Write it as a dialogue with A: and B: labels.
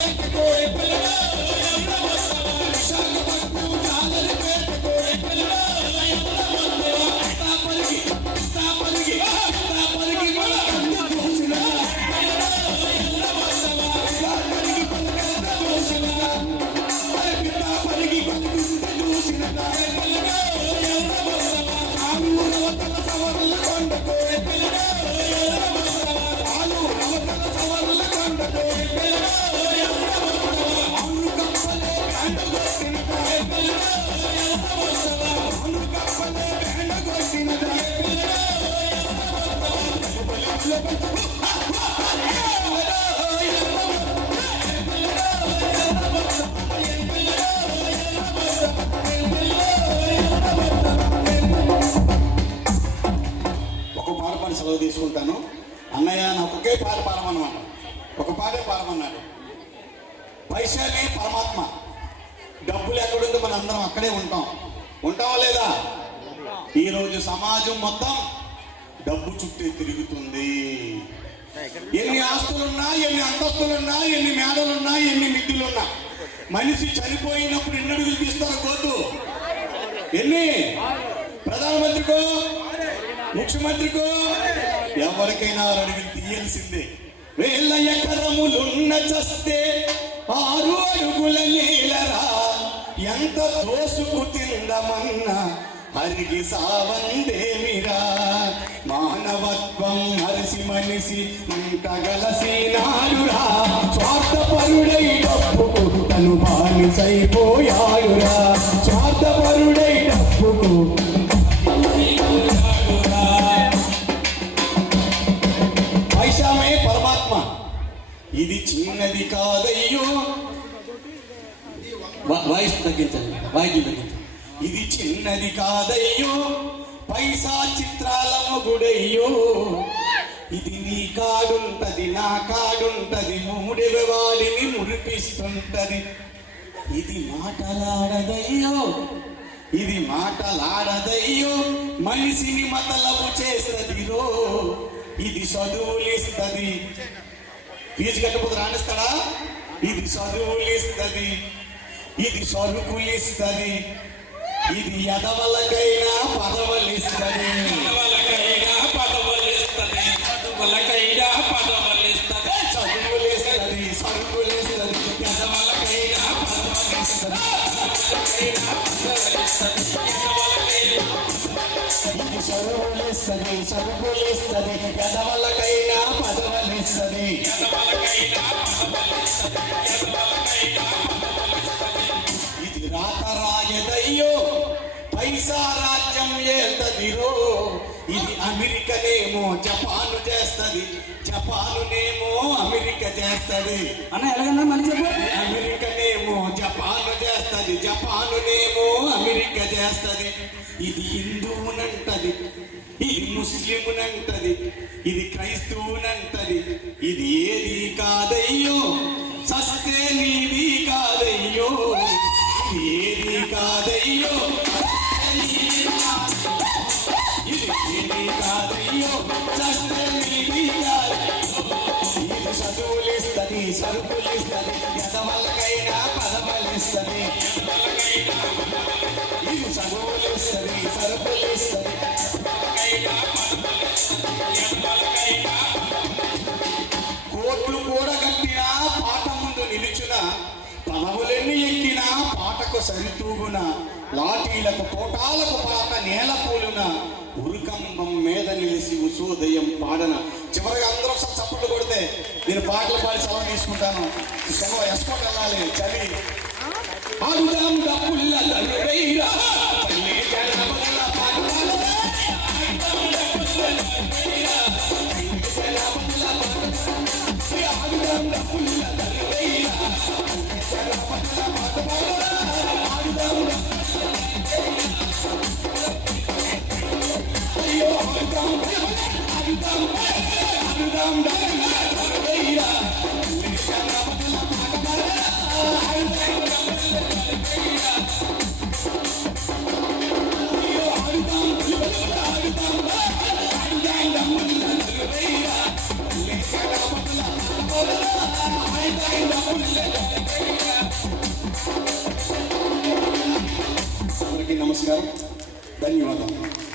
A: ఒక పాట సెలవు తీసుకుంటాను. అన్నయ్య నాకు ఒకే పాట పాడమన్నాడు. ఒక పాటే పాడమన్నాడు. పైశాలి పరమాత్మ. డబ్బులు ఎక్కడుందో మన అందరం అక్కడే ఉంటాం. ఉంటావా లేదా? ఈరోజు సమాజం మొత్తం డబ్బు చుట్టే తిరుగుతుంది. ఎన్ని ఆస్తులున్నా ఎన్ని అంతస్తులున్నా ఎన్ని మేడలున్నా ఎన్ని మిద్దులున్నా. మనిషి చనిపోయినప్పుడు ఎన్ని అడుగులు తీస్తారు కోర్టు ఎన్ని? ప్రధానమంత్రికో ముఖ్యమంత్రికో ఎవరికైనా అడుగులు తీయాల్సిందే. వేల ఎకరములున్న చస్తే ఆరు అడుగుల నేలరా. ఎంత దోసుకు తిందమన్నా హరికి సావందేమిరా మానవత్వం హరిసి మనిషి అంటగలసినాడురా స్వార్థపరుడై డబ్బుకు తను బానిసైపోయాయురా స్వార్థపరుడై డబ్బుకు పైశామే పరమాత్మ. ఇది చిన్నది కాదయ్యో. వా- వాయిస్ తగ్గించండి. వాయిస్ తగ్గించండి. ఇది చిన్నది కాదయ్యో. పైసా చిత్రాల గుడయ్యో. ఇది నీ కాడుంటది నా కాడుంటది మూడెవ వాడిని మురిపిస్తుంటది. ఇది మాటలాడదయ్యో ఇది మాటలాడదయ్యో మనిషిని మతలపు చేస్తదిరో. ఇది చదువులిస్తుంది. ఫీజు కట్టకపోతే రాణిస్తాడా? ఇది చదువులిస్తుంది. ఇది సరుకులిస్తుంది. ఇది ఎదవలకైనా పదవలిస్తుంది.
B: వాళ్ళకైనా పదవులిస్తది వాళ్ళకైనా పదవులిస్తది
A: ఎదవలకైనా పదవలిస్తది ఇది రాత రాయదయ్యో పైసా రాజ్యం ఏల్తదిరో ఇది అమెరికనేమో జపాను చేస్తది. జపానునేమో అమెరికా చేస్తది.
C: అన్న ఎలాగన్నా మళ్ళీ చెప్పు.
A: అమెరికనేమో జపాను చేస్తది. జపానునేమో అమెరికా చేస్తది. ఇది హిందువునంటది. ఇది ముస్లిమునంటది. ఇది క్రైస్తవునంటది. ఇది ఏది కాదయ్యో? సస్తే నీది కాదయ్యో? ఏది కాదయ్యో? చదువులిస్తది ఇస్తుంది ఎదవలకైనా పదవలిస్తది ఇది చదువులిస్తది సరుకులిస్తది కోట్లు కూడా కట్టినా పాట ముందు నిలుచున పదవులెన్ని ఎక్కినా పాటకు సరితూగున లాఠీలకు కోటాలకు పాట నేల పూలున ఉరుకంబం మీద నిలిసి ఉసోదయం పాడన. చివరిగా అందరూ ఒకసారి చప్పట్లు కొడితే నేను పాటలు పాడి సెలవు తీసుకుంటాను. సెలవు ఎస్కోట్ వెళ్ళాలి చలి. ఆడుదాం డబ్బుల్ల I'm పల్లె జనమల్ల అందరికీ నమస్కారం. ధన్యవాదాలు.